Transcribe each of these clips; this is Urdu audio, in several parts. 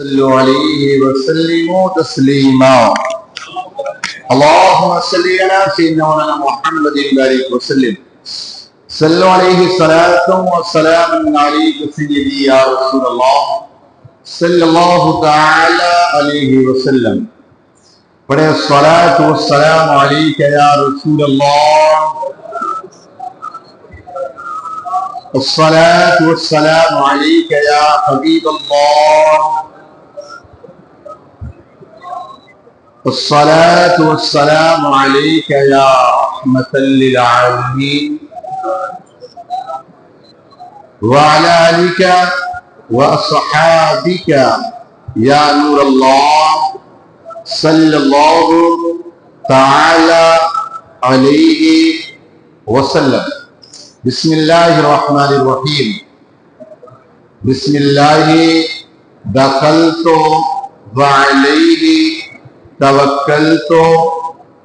صلوا عليه وسلموا تسليما. اللهم صل على سيدنا محمد وبارك وسلم. صلوا عليه صلاة وسلام عليك سيدي يا رسول الله صلى الله تعالى عليه وسلم. پڑھے الصلاة والسلام عليك يا رسول الله. الصلاة والسلام عليك يا حبيب الله. الصلاة والسلام عليك يا رحمة للعالمين وعلى آلك وأصحابك يا نور الله صلى الله تعالى عليه وسلم. بسم الله الرحمن الرحيم. بسم الله دخلت وعليه توکلت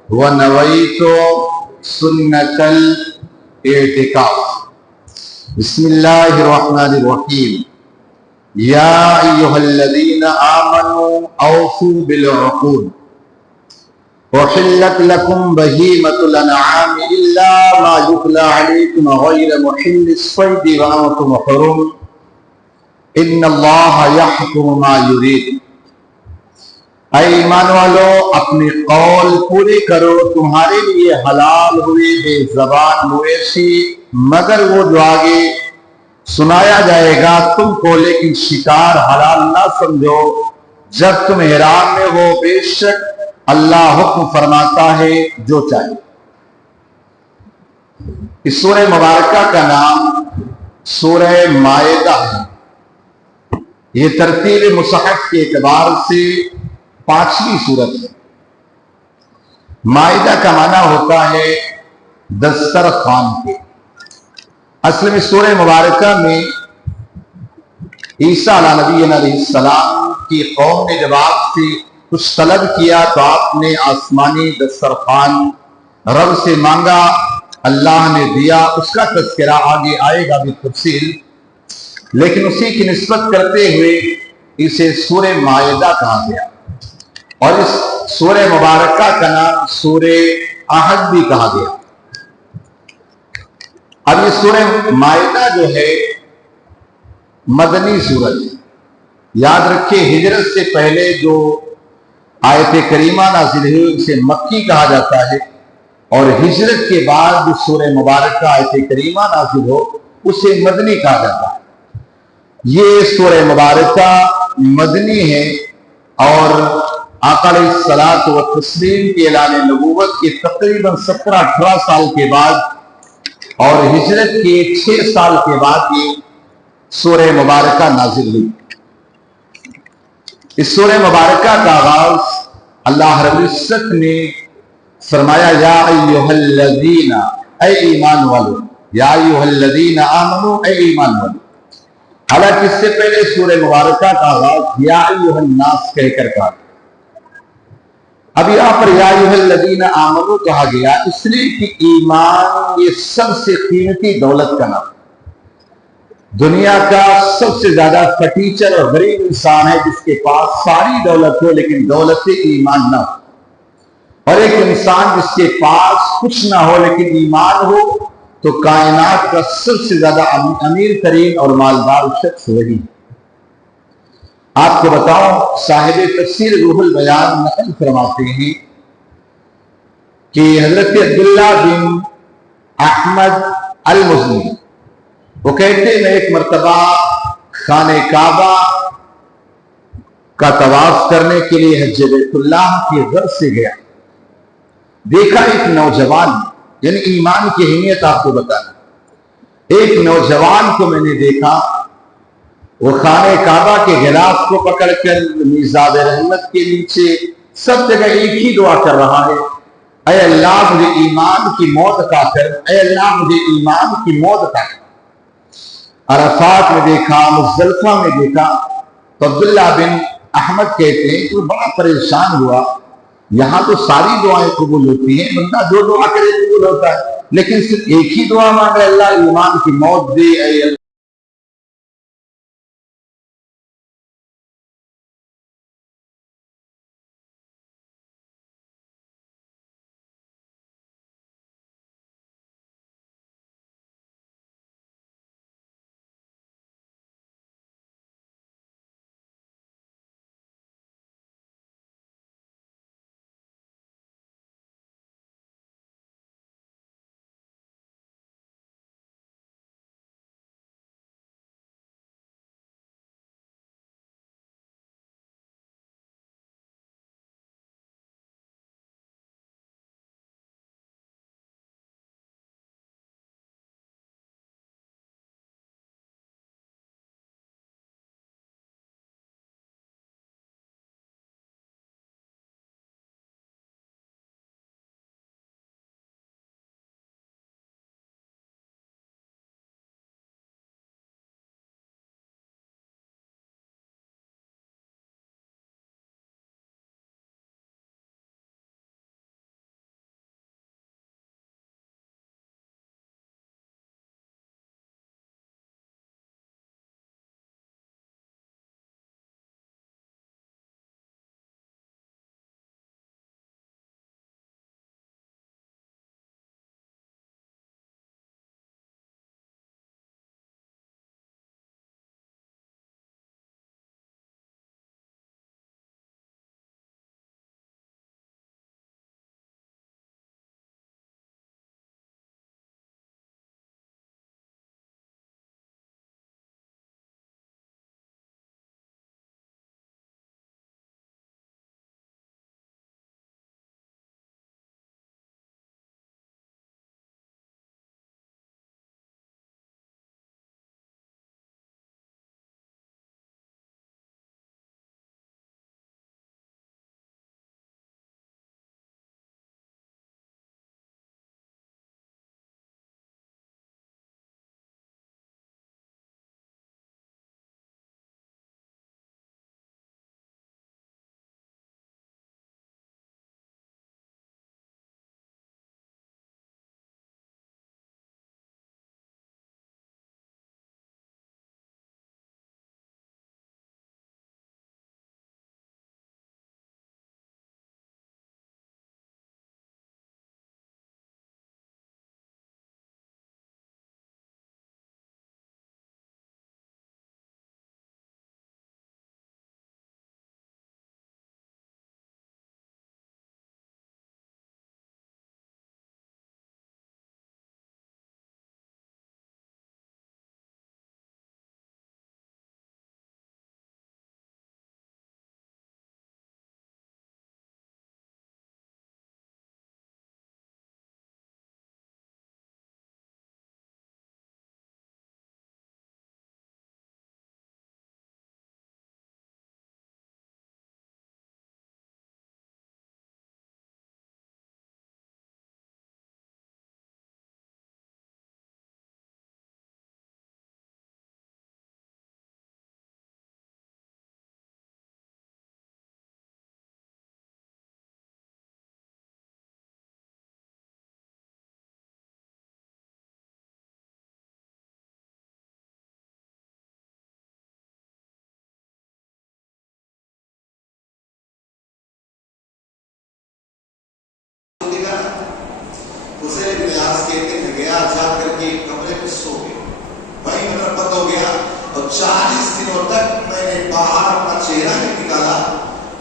ونویت سنت الاعتکاف. بسم اللہ الرحمن الرحیم. یا ایہا الذین آمنوا اوفوا بالعقود احلت لکم بہیمۃ الانعام الا ما یتلی علیکم غیر محل الصید وانتم حرم ان اللہ یحکم ما یرید. اے ایمان والو اپنے قول پورے کرو، تمہارے لیے حلال ہوئے بے زبان مویشی مگر وہ جو آگے سنایا جائے گا تم کو، لیکن شکار حلال نہ سمجھو جب تم احرام میں ہو، بے شک اللہ حکم فرماتا ہے جو چاہے. اس سورہ مبارکہ کا نام سورہ مائدہ ہے. یہ ترتیب مصحف کے اعتبار سے 5ویں سورت ہے. مائدہ کا معنی ہوتا ہے دسترخوان کے. اصل میں سورہ مبارکہ میں عیسیٰ علیہ نبی علیہ السلام کی قوم نے جب آپ سے کچھ طلب کیا تو آپ نے آسمانی دسترخوان رب سے مانگا، اللہ نے دیا. اس کا تذکرہ آگے آئے گا بالتفصیل، لیکن اسی کی نسبت کرتے ہوئے اسے سورہ مائدہ کہا گیا. اور اس سورہ مبارکہ کا نام سورہ احد بھی کہا گیا. اب یہ سورہ مائدہ جو ہے مدنی سورت ہے. یاد رکھیں ہجرت سے پہلے جو آیت کریمہ نازل ہوئی اسے مکی کہا جاتا ہے، اور ہجرت کے بعد جو سورہ مبارکہ آیت کریمہ نازل ہو اسے مدنی کہا جاتا ہے. یہ سورہ مبارکہ مدنی ہے اور آقا علیہ الصلوۃ والتسلیم کے اعلان نبوت کے تقریباً 17-18 سال کے بعد اور ہجرت کے 6 سال کے بعد یہ سورہ مبارکہ نازل ہوئی. اس سورہ مبارکہ کا آغاز اللہ رب العزت نے فرمایا یا ایھا الذین، اے ایمان والو، یا ایھا الذین آمنوا، اے ایمان والو. حالانکہ اس سے پہلے سورہ مبارکہ کا آغاز یا ایھا الناس کہہ کر کہا. اب یہاں پر یا ایھا الذین آمنوا کہا گیا اس لیے کہ ایمان یہ سب سے قیمتی دولت کا نام. دنیا کا سب سے زیادہ فٹیچر اور غریب انسان ہے جس کے پاس ساری دولت ہو لیکن دولت ایمان نہ ہو، اور ایک انسان جس کے پاس کچھ نہ ہو لیکن ایمان ہو تو کائنات کا سب سے زیادہ امیر ترین اور مالدار شخص وہی. آپ کو بتاؤں صاحب تفسیر روح البیان نقل فرماتے ہیں کہ حضرت عبداللہ بن احمد المزنی وہ کہتے ہیں میں ایک مرتبہ خانہ کعبہ کا طواف کرنے کے لیے حج بیت اللہ کی غرض سے گیا. دیکھا ایک نوجوان، یعنی ایمان کی اہمیت آپ کو بتانا، ایک نوجوان کو میں نے دیکھا وہ خانہ کعبہ کے غلاف کو پکڑ کر میزاب رحمت کے نیچے سب جگہ ایک ہی دعا کر رہا ہے، اے اللہ مجھے ایمان کی موت عطا کر، اے اللہ مجھے ایمان کی موت عطا کر. عرفات میں دیکھا، مزدلفہ میں دیکھا تو عبداللہ بن احمد کہتے ہیں کہ بڑا پریشان ہوا. یہاں تو ساری دعائیں قبول ہوتی ہیں، بندہ جو دعا کرے قبول ہوتا ہے، لیکن صرف ایک ہی دعا مانگے اللہ ایمان کی موت دے. اے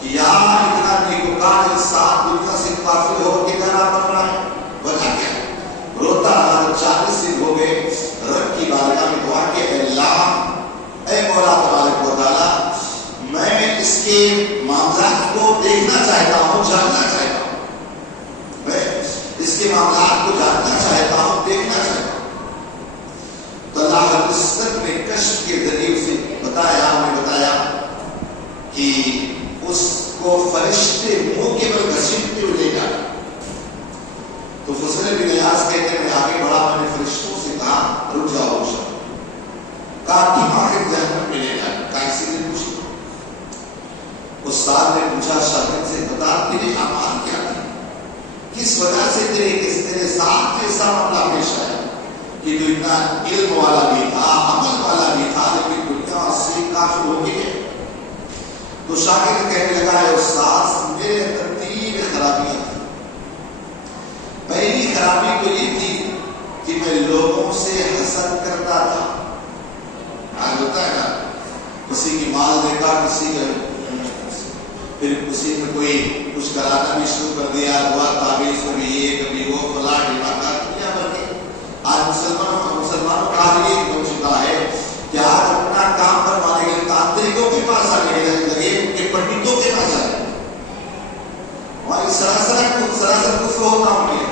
کہ یار اتنا نیکوکار انسان دنیا سے کافر ہو کے جانا پڑ رہا ہے، وجہ کیا؟ روتا رہا، 40 دن ہو گئے، رب کی بارگاہ میں دعا کہ اے اللہ، اے مولا تبارک و تعالیٰ، میں اس کے معاملات کو دیکھنا چاہتا ہوں، جاننا چاہتا ہوں، میں اس کے معاملات کو جاننا چاہتا ہوں، دیکھنا چاہتا ہوں۔ تو اللہ رب العزت نے کشف کے ذریعے سے بتایا کہ اس کو فرشتے منہ کے بل گھسیٹتے ہوئے لے جاتے۔ تو فضل بن عیاض کہتے ہیں میں آگے بڑھا، میں نے فرشتوں سے کہا رک جاؤ، کہا کہ آخر جہنم میں لے جائے، کہا اسی نے پوچھا۔ استاد نے پوچھا شاگرد سے بتا تیرے اعمال کیا تھے، کس وجہ سے تیرے ساتھ ایسا معاملہ پیش آیا کہ تو اتنا علم والا بھی تھا، عمل والا بھی تھا، لیکن دنیا سے کافر ہو گئے۔ تو شاگرد کہنے لگا ہے استاد میرے اندر 3 خرابیاں تھیں۔ پہلی خرابی تو یہ تھی کہ میں لوگوں سے حسد کرتا تھا۔ آج ہوتا ہے نا، کسی کی مال دیکھا، کسی کا، پھر کسی نے کوئی کچھ کرانا بھی شروع کر دیا، دعا تعویذ، کبھی یہ کبھی وہ، فلاں ڈھماکہ، دنیا بھر کے۔ آج مسلمانوں کا حال یہ ہو چکا ہے کہ آج اپنا کام کروانے کے لیے تانترکوں کے پاس آنے لگے، ان کے پنڈتوں کے پاس آنے لگے، ہماری سراسر کفر ہوتا ہوں گے۔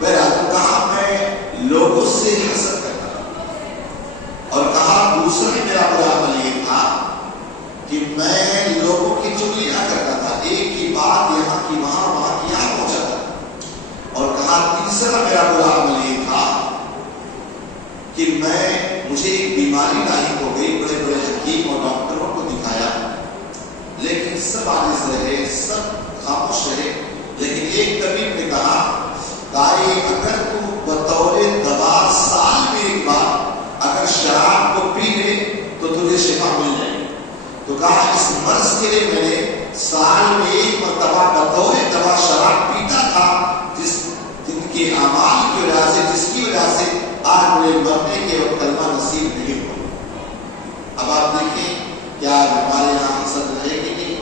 بہرحال تو کہا میں لوگوں سے حسد کرتا، اور کہا دوسرا میرا بڑا عمل یہ تھا کہ میں لوگوں کی چگلیاں کرتا تھا، ایک کی بات یہاں کی وہاں، وہاں کی یہاں پہنچاتا تھا۔ اور کہا تیسرا میرا بڑا عمل یہ تھا کہ مجھے ایک بیماری لاحق ہو گئی، بڑے بڑے حکیم اور ڈاکٹروں کو دکھایا، لیکن سب عاجز رہے، سب خاموش رہے، لیکن ایک طبیب نے کہا اگر تو بطور دوا سال میں ایک بار اگر شراب کو پی لے تو تجھے شفا مل جائے گی۔ تو کہا اس مرض کے لیے میں نے سال میں ایک مرتبہ بطور دوا شراب پیتا تھا، جن کے اعمال کی وجہ سے، جس کی وجہ سے آج مجھے مرنے کے وقت کلمہ نصیب نہیں ہوا۔ اب آپ دیکھیں کیا ہمارے یہاں حسد رہے کہ نہیں؟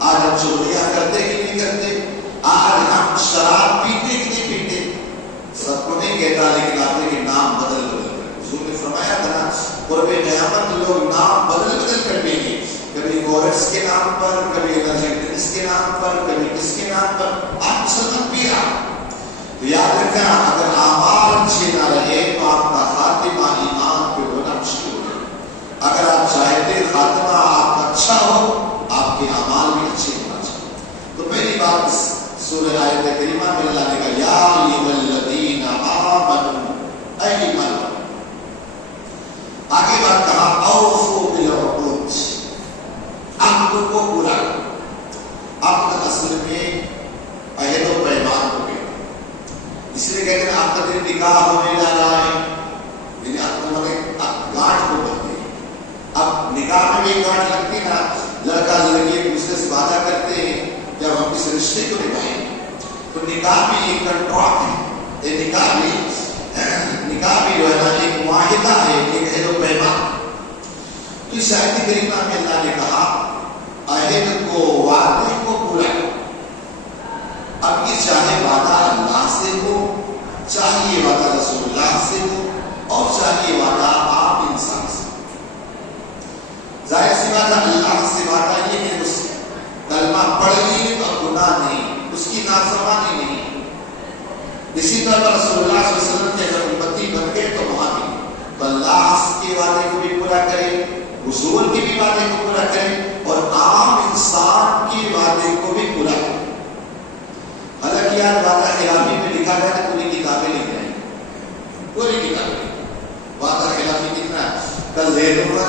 آج ہم چغلیاں کرتے کہ نہیں کرتے؟ آج ہم شراب پیتے کہ نہیں پیتے؟ سب کو نہیں کہتا، لیکن آپ نے نام بدل کر، حضور نے فرمایا تھا نا قرب قیامت لوگ نام بدل کر پیں گے، کبھی گورس کے نام پر، کبھی انرجیٹکس کے نام پر، کبھی کس کے نام پر۔ آپ مسلمان پی رہا، تو یاد رکھنا اگر اعمال اچھے نہ رہے تو آپ کا خاتمہ ایمان پہ ہونا مشکل ہو جائے۔ اگر آپ چاہتے خاتمہ آپ کا اچھا ہو، آپ کے اعمال بھی اچھے ہونا چاہیے۔ تو پہلی بات سورہ آیت کریمہ میں اللہ نے کہا یا ایھا الذین آمنوا، اے ایمان والو۔ آگے بات کہا اوفوا بالعقود، عہد کو پورا کرو۔ عہد اصل میں عہد و پیمان ہو گئے، اس لیے کہتے ہیں آپ کا دن نکاح ہونے جا رہا ہے، لیکن آپ گانٹھ کو بنتے ہیں۔ اب نکاح میں بھی گانٹھ لگتی نا، لڑکا لڑکی ایک دوسرے سے وعدہ کرتے ہیں جب ہم اس رشتے کو نبھائیں گے، تو نکاح بھی ایک کنٹریکٹ ہے، یہ نکاح بھی جو ہے نا ایک معاہدہ ہے، ایک عہد و پیمان۔ تو اس آیت کریمہ میں اللہ نے کہا عہد کو، وعدے کو پورا کرو۔ اب یہ چاہے وعدہ اللہ سے ہو، چاہے یہ وعدہ رسول اللہ سے ہو، اور چاہے وعدہ آپ انسان سے ہو۔ ظاہر سی بات ہے اللہ سے وعدہ یہ ہے اس کلمہ پڑھ لی اور گناہ نہیں، اس کی نافرمانی نہیں۔ اسی طرح رسول اللہ صلی اللہ علیہ وسلم کے اگر امتی بن گئے تو وہاں بھی تو اللہ کے وعدے کو بھی پورا کرے، رسول کے بھی وعدے کو پورا کرے، اور عام انسان کے وعدے کو بھی پورا کرے۔ حالانکہ یار وعدہ خلافی میں لکھا گیا تو پوری کتابیں لکھ رہے ہیں، پوری کتابیں وعدہ خلافی کتنا ہے۔ کل دے دوں گا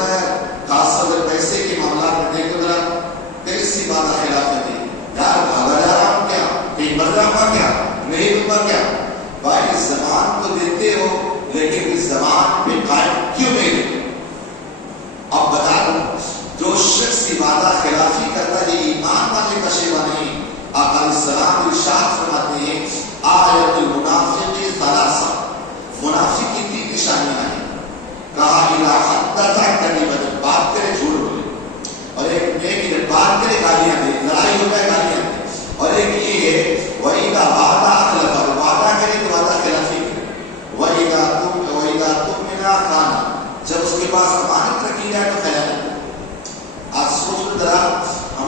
خاص طور پیسے کے معاملات میں دیکھو ذرا کیسی وعدہ خلافی تھی، یار بھاگا جا رہا ہوں کیا، کہیں مر رہا ہوں کیا، نہیں دوں گا کیا؟ بھائی اس زبان کو دیتے ہو لیکن اس زبان پہ قائم کیوں نہیں دیتے؟ اب بتا دوں جو شخص کی وعدہ خلافی کرتا ہے یہ ایمان والے کا شیوا نہیں۔ آقا علیہ السلام ارشاد فرماتے ہیں آیت المنافق ثلاثہ، منافق کی 3 نشانیاں ہیں۔ کہا اذا حدث کذب، بات کرے جھوٹ بولے، اور ایک نیک جب بات کرے گالیاں دے۔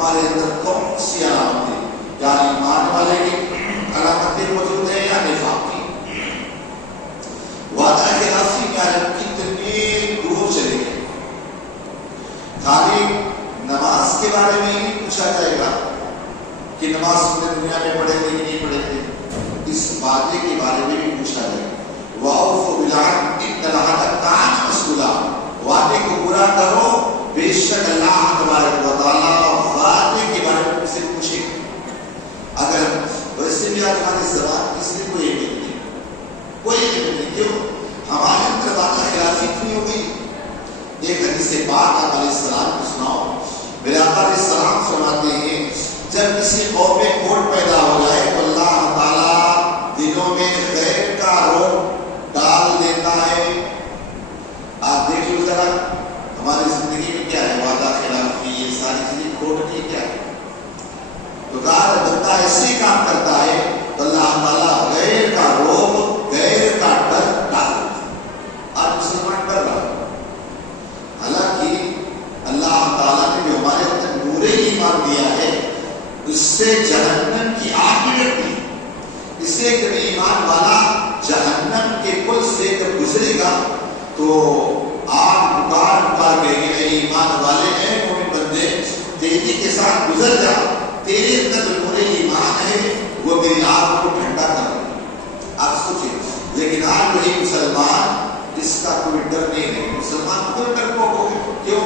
ہمارے اندر کون سی علامتیں، کیا ایمان والے کی علامتیں موجود ہیں یا نفاق کی؟ وعدہ خلافی کیا ہے؟ کتنے دور چلے گئے. خالی نماز کے بارے میں ہی پوچھا جائے گا کہ نماز پورے دنیا میں پڑھے تھے کہ نہیں پڑھے تھے، اس وعدے کے بارے میں بھی پوچھا جائے گا. وَأَوْفُوا بِالْعَهْدِ إِنَّ الْعَهْدَ كَانَ مَسْئُولًا، وعدے کو پورا کرو، بے شک اللہ تبارک و تعالیٰ وعدے کے بارے میں سے پوچھے. اگر ویسے بھی آج ہماری زبان کس نے کوئی ایک نہیں، کوئی ایک نہیں، کیوں؟ ہمارے اندر وعدہ خلافی اتنی ہو گئی. ایک حدیث پاک آپ علیہ السلام کو سناؤ. میرے آقا علیہ السلام فرماتے ہیں جب کسی قوم میں کھوٹ پیدا ہو جائے تو اللہ تعالیٰ دلوں میں خیر کا روپ ڈال دیتا ہے. آپ دیکھ لو ذرا ہماری زندگی میں کیا ہے، وعدہ خلافی، یہ ساری چیزیں کھوٹ نہیں کیا ہے. تو بندہ ایسے ہی کام کرتا ہے تو اللہ تعالیٰ غیر کا روپ، غیر کا ڈر ڈال دیتا ہے. آج مسلمان ڈر رہا ہے، حالانکہ اللہ تعالیٰ نے جو ہمارے اندر نور ایمان دیا ہے اس سے جہنم کی آگ بھی ڈرتی ہے. اس سے جب ایمان والا جہنم کے پل سے جب گزرے گا تو آگ پکار کہیں گے اے ایمان والے، اے مومن بندے، تیزی کے ساتھ گزر جا، تیرے اندر جو نور ایمان ہے وہ میری آگ کو ٹھنڈا کر رہا ہے. آپ سوچیں، لیکن آج وہی مسلمان اس کا کوئی ڈر نہیں ہے. مسلمان کوئی ڈرپوک ہو گئے، کیوں؟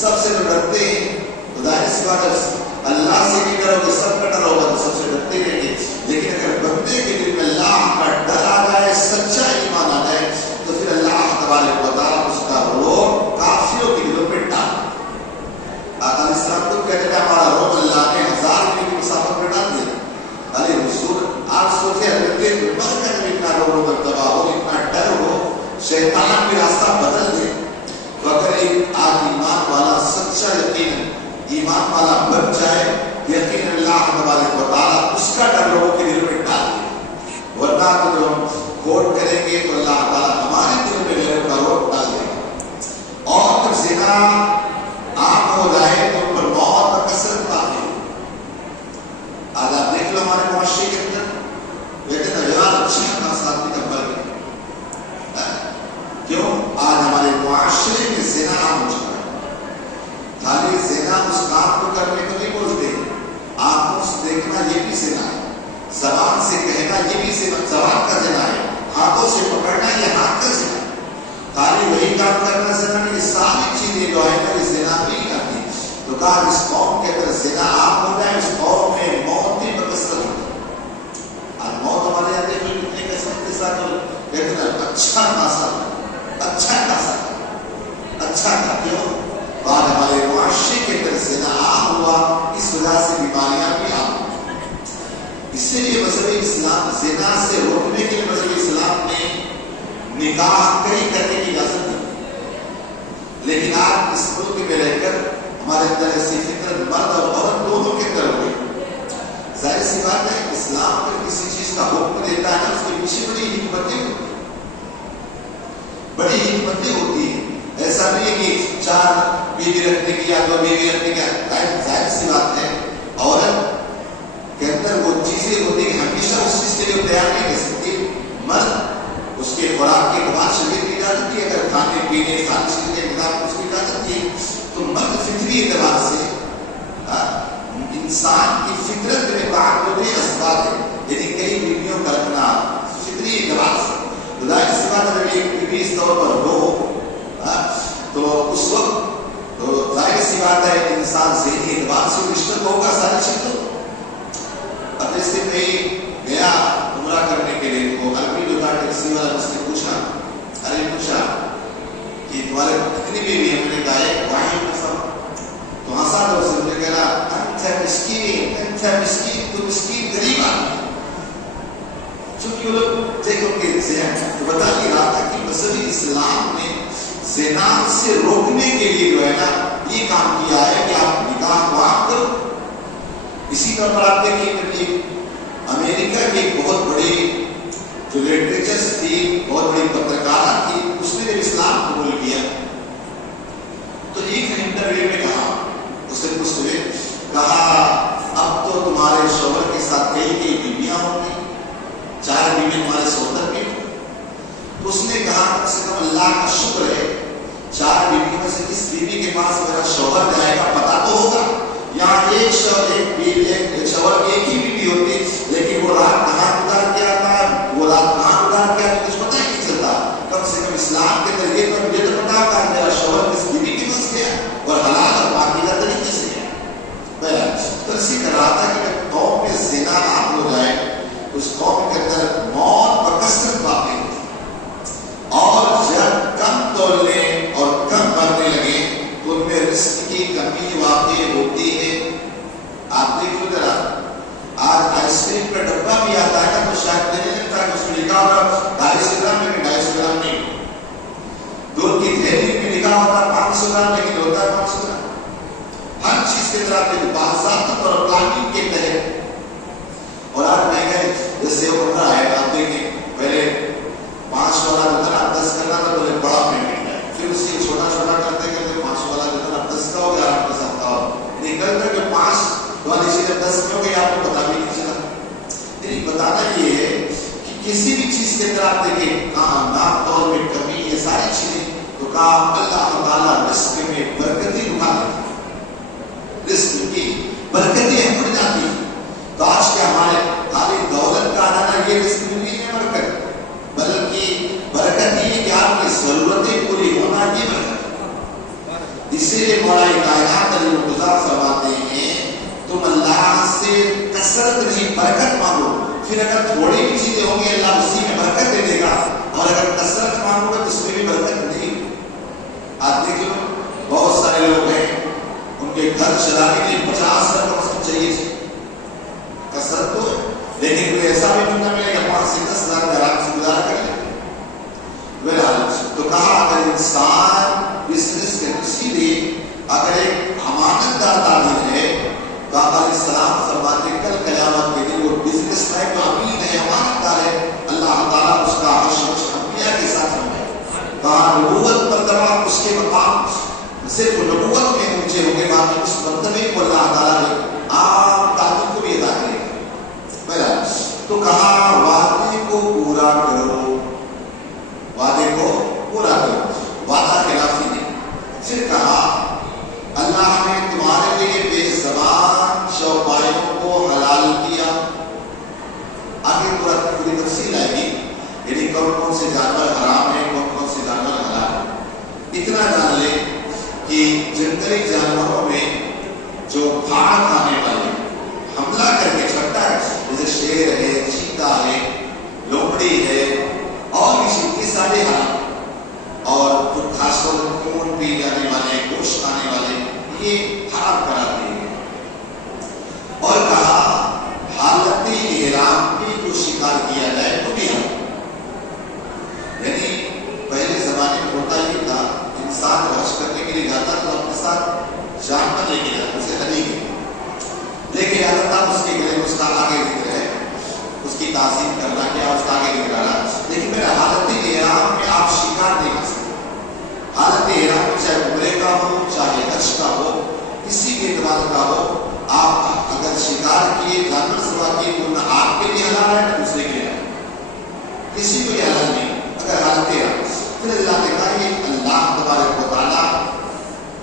سب سے ڈرتے ہیں. تو ظاہر سی بات ہے اللہ سے بھی ڈرو گے، سب کا ڈر ہوگا تو سب سے ڈرتے رہیں گے. لیکن اگر بندے کے دل میں اللہ کا ڈر آ جائے، سچا ایمان آ جائے، تو پھر اللہ تبارک و تعالیٰ اس کا روب کافروں کے دلوں پہ ڈال. آقا علیہ السلام کو کہتے ہیں ہمارا روب اللہ نے 1000 میل کی مسافت پہ ڈال دیا. ارے حضور آپ سوچے حضرت عمر کا جب اتنا روب مرتبہ ہو، اتنا ڈر ہو، شیطان بھی راستہ بدل دے، تو اگر ایک آج ایمان والا سچا یقین ایمان والا بن جائے، یقین اللہ تبارک و تعالیٰ اس کا ڈر لوگوں کے دل میں ڈال دے. ورنہ تو جو ہم کوٹ کریں گے تو اللہ تعالیٰ ہمارے دل میں غیروں کا روپ ڈال دے گا. اور جب زنا عام ہو جائے تو ان پر موت اور کثرت آتی ہے. آج آپ دیکھ لو ہمارے معاشرے کے اندر لیکن ہزار اچھی خاصی کا بل ہے. کیوں؟ آج ہمارے معاشرے میں زنا عام ہو چکا ہے. خالی زنا اس کام کو کرنے کو نہیں بولتے، آنکھوں سے دیکھنا یہ بھی زنا ہے، زبان سے کہنا یہ بھی زبان کا زنا ہے، ہاتھوں سے پکڑنا یہ ہاتھ کا زنا ہے. خالی وہی کام کرنا زنا نہیں، یہ ساری چیزیں جو ہے نا یہ زنا بھی کرتی. تو کہا اس قوم کے اندر زنا عام ہو جائے، اس قوم میں موت بھی بکثرت ہو جائے. آج موت ہمارے یہاں دیکھ لو کتنے کثرت کے ساتھ لیکن اچھا خاصا اچھا تھا. کیوں؟ آج ہمارے معاشرے کے اندر زنا عام ہوا، اس وجہ سے بیماریاں بھی عام ہوئی. اسی لیے مذہب اسلام زنا سے روکنے کے لیے مذہب اسلام نے نکاح کئی کرنے کی اجازت دی. لیکن آج اس ملک میں رہ کر ہمارے اندر ایسی فطرت مرد اور عورت دونوں کے اندر ہو گئی. ظاہر سی بات ہے اسلام اگر کسی چیز کا حکم دیتا ہے اس کے پیچھے بڑی حکمتیں ہوتی ہیں. ایسا نہیں ہے کہ 4 بیوی رکھنے کی یا 2 بیوی رکھنے کی. ظاہر سی بات ہے عورت کے اندر وہ چیزیں ہوتی ہیں ہمیشہ اس چیز کے لیے تیار نہیں رہ سکتی. مرد اس کے خوراک کے بعد شریر کی اجازت کی، اگر کھانے پینے ساری چیزیں کے خلاف اس کی اجازت کی تو مرد فطری اعتبار سے انسان کی فطرت میں تعددی اسباب ہے، یعنی کئی بیویوں کا رکھنا فطری اعتبار سے. ظاہر سی بات اگر ایک بیوی اس طور پر ہو تو اس وقت تو ظاہر سی بات ہے انسان ذہنی اعتبار سے رشتہ ہوگا ساری چیزوں. اب جیسے میں گیا عمرہ کرنے کے لیے تو عربی جو تھا ٹیکسی والا اس نے پوچھا کہ تمہارے کتنی بیوی ہیں؟ میں نے کہا ایک واحد نفر. تو ہنسا تو اس نے کہا انت مسکین تو مسکین غریب آدمی. چونکہ وہ لوگ دیکھو کہ ذہن تو بتا نہیں رہا تھا کہ مذہب اسلام نے زنا سے روکنے کے لیے جو ہے نا یہ کام کیا ہے کہ آپ نکاح کو عام کرو. اسی طور پر آپ دیکھیے امریکہ کی ایک بہت بڑی جو لٹریچر تھی، بہت بڑی پترکارہ تھی، اس نے جب اسلام قبول کیا تو ایک انٹرویو میں کہا، اس نے کہا بیوی تمہارے سوتر کی. تو اس نے کہا کم سے کم اللہ کا شکر ہے 4 بیویوں میں سے کس بیوی کے پاس میرا شوہر جائے گا پتا تو ہوگا. یہاں ایک شوہر ایک ہی بیوی ہوتی لیکن وہ رات کہاں گزار کے آتا وہ رات کہاں گزار کے آتا کچھ پتہ ہی نہیں چلتا. کم سے کم اسلام کے اندر یہ تو پتا ہوتا ہے میرا شوہر کس بیوی کے پاس گیا اور حلال اور پاکیزہ طریقے سے گیا. تو اسی طرح تھا کہ جب قوم میں زنا عام ہو جائے اس قوم کے اندر موت بکثرت واقع ہوتی اور جب کم تولنے اور کم بڑھنے لگے تو ان میں رزق کی کمی واقع ہوتی ہے. آپ دیکھ لو ذرا آج آئس کریم کا ڈبہ بھی آتا ہے نا تو شاید دینے لگتا ہے کہ اس میں لکھا ہوگا 250 گرام میں 250 گرام نہیں. دودھ کی تھیلی میں لکھا ہوتا ہے 500 گرام لیکن ہوتا ہے 500 گرام. ہر چیز کے طرح کے باضابطہ اور پلاننگ کے تحت. اور آج مہنگائی جیسے وہ بڑھ رہا ہے آپ دیکھیں پہلے 5 والا جو تھا 10 کرنا تھا تو بڑا پیمنٹ ہے پھر اس سے چھوٹا چھوٹا کرتے کرتے 5 والا جو تھا 10 کا ہو گیا 8 کا 7 کا ہو نکل کر کے 5 والی چیزیں 10 میں ہو گئی آپ کو پتا بھی نہیں چلا. یعنی بتانا یہ ہے کہ کسی بھی چیز کے اندر آپ دیکھیں کہاں ناپتول میں کمی یہ ساری چیزیں تو کہا اللہ تعالیٰ رزق میں برکتی اٹھا دیتا ہے. رزق کی برکتیں بڑھ جاتی ہیں. تو آج کیا ہمارے خالی دولت کا آنا یہ رزق نہیں ہے برکت بلکہ برکت یہ کہ آپ کی ضرورتیں پوری ہونا یہ برکت. اسی لیے مولا کائنات علی گزار فرماتے ہیں تم اللہ سے کثرت نہیں برکت مانگو پھر اگر تھوڑی بھی چیزیں ہوں گی اللہ اسی میں برکت دے دے گا اور اگر کثرت مانگو گے تو اس میں بھی برکت نہیں. آپ دیکھ لو بہت سارے لوگ ہیں ان کے گھر چلانے کے لیے 50 ہزار چاہیے کثرت تو لیکن کوئی ایسا بھی نہیں ملے گا 5 سے 10 ہزار آرام سے گزارا کر لے. تو کہا اگر انسان بزنس کے اسی لیے اگر ایک امانت دار تعلیم ہے تو آقا علیہ السلام فرماتے کل قیامت کے دن وہ بزنس مین جو امین ہے امانت دار ہے اللہ تعالیٰ اس کا حشر انبیاء کے ساتھ فرمائے. کہا نبوت مرتبہ اس کے مقام صرف نبوت میں اونچے ہوں گے باقی اس مرتبے کو اللہ تعالیٰ نے عام تعلیم کو بھی ادا کرے. تو کہا وعدے کو پورا کرو وعدے کو پورا کرو وعدہ خلافی نہیں. پھر کہا اللہ نے تمہارے لیے بے زبان چوپایوں کو حلال کیا. آگے پوری تفصیل آئے گی یعنی کون کون سے جانور حرام ہیں کون کون سے جانور حلال ہیں. اتنا جان لے کہ جنگلی جانوروں میں جو پھاڑ کھانے والے حملہ کر کے چھٹا ہے جیسے شیر ہے چیتا ہے لومڑی ہے اور بھی سارے حرام اور جو خاص طور پر خون پی جانے والے گوشت کھانے والے یہ حرام قرار دیے گئے. اور کہا حالت احرام بھی جو شکار کیا جائے تو بھی حرام. یعنی پہلے زمانے میں ہوتا یہ تھا انسان حج کرنے کے لیے جاتا تو اپنے ساتھ جانور لے کے جاتا اسے ہنی کے لیکن اللہ تعالیٰ اس کے گلے میں اس کا آگے ذکر ہے اس کی تعظیم کرنا کیا اس کا آگے ذکر رہا. لیکن میرا حالت احرام میں آپ شکار نہیں کر سکتے. حالت احرام میں چاہے عمرے کا ہو چاہے حج کا ہو کسی بھی اعتبار کا ہو آپ اگر شکار کیے جانور سوا کیے تو نہ آپ کے لیے حلال ہے نہ دوسرے کے لیے کسی کو یہ حلال نہیں. اگر حالت احرام پھر اللہ نے کہا یہ اللہ تبارک و تعالیٰ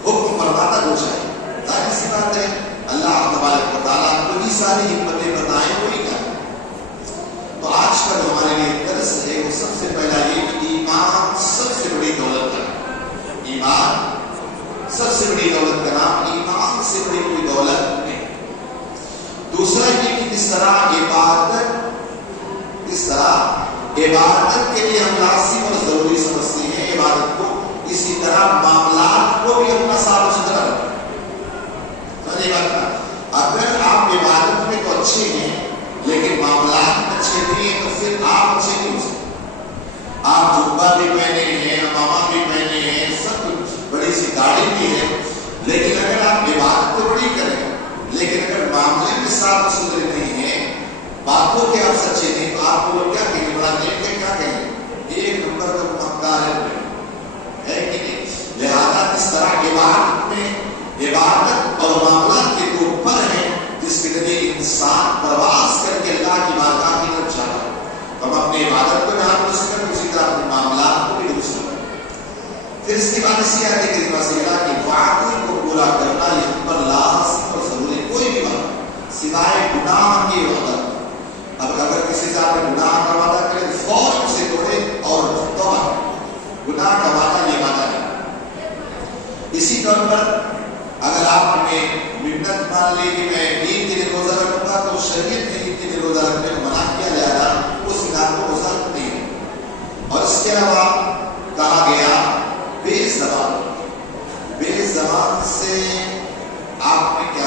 حکم فرماتا جو چاہے. ظاہر سی بات ہے اللہ تبارک و تعالیٰ کوئی ساری حکمتیں بتائیں وہی کریں. تو آج کا جو ہمارے لیے درس ہے وہ سب سے پہلا یہ کہ ایمان سب سے بڑی دولت کا نام. ایمان سب سے بڑی دولت کا نام. ایمان سے بڑی کوئی دولت نہیں. دوسرا یہ کہ کس طرح عبادت کے لیے ہم لازم اور ضروری سمجھتے ہیں عبادت کو اسی طرح معاملات کو بھی اپنا صاف ستھرا رکھیں. اگر آپ عبادت میں تو اچھے ہیں لیکن معاملات میں اچھے نہیں ہیں تو پھر آپ اچھے نہیں ہو سکتے. آپ جبہ بھی پہنے ہیں امامہ بھی پہنے ہیں سب کچھ بڑی سی داڑھی بھی ہے لیکن اگر آپ عبادت تو بڑی کریں لیکن اگر معاملے میں صاف ستھرے نہیں ہیں باتوں کے آپ سچے نہیں تو آپ کو لوگ کیا کہیں گے بڑا نیک ہے کیا کہیں گے ایک نمبر کا مقدار ہے کہ نہیں. لہذا اس طرح عبادت اور معاملات کے دو پر ہیں جس کے ذریعے انسان پرواز کر کے اللہ کی بارگاہ کی طرف جاتا ہے. ہم اپنے اپنی عبادت کو جہاں درست کر اسی طرح اپنے معاملات کو بھی درست کر. پھر اس کے بعد اسی آیت کریمہ سے ملا کہ وعدے کو پورا کرنا یہ ہم پر لازم اور ضروری. کوئی بھی بات سوائے گناہ کی عبادت. اب اگر کسی سے آپ نے گناہ کا وعدہ کرے تو فوراً اسے توڑے اور توبہ. گناہ کا وعدہ یہ وعدہ نہیں. اسی طور پر اگر آپ نے منت مان لی کہ میں عید کے لیے روزہ رکھوں گا تو شریعت نے عید کے لیے روزہ رکھنے کو منع کیا جائے گا. اس گناہ کو روزہ نہیں ہے. اور اس کے علاوہ کہا گیا بے زبان سے آپ نے کیا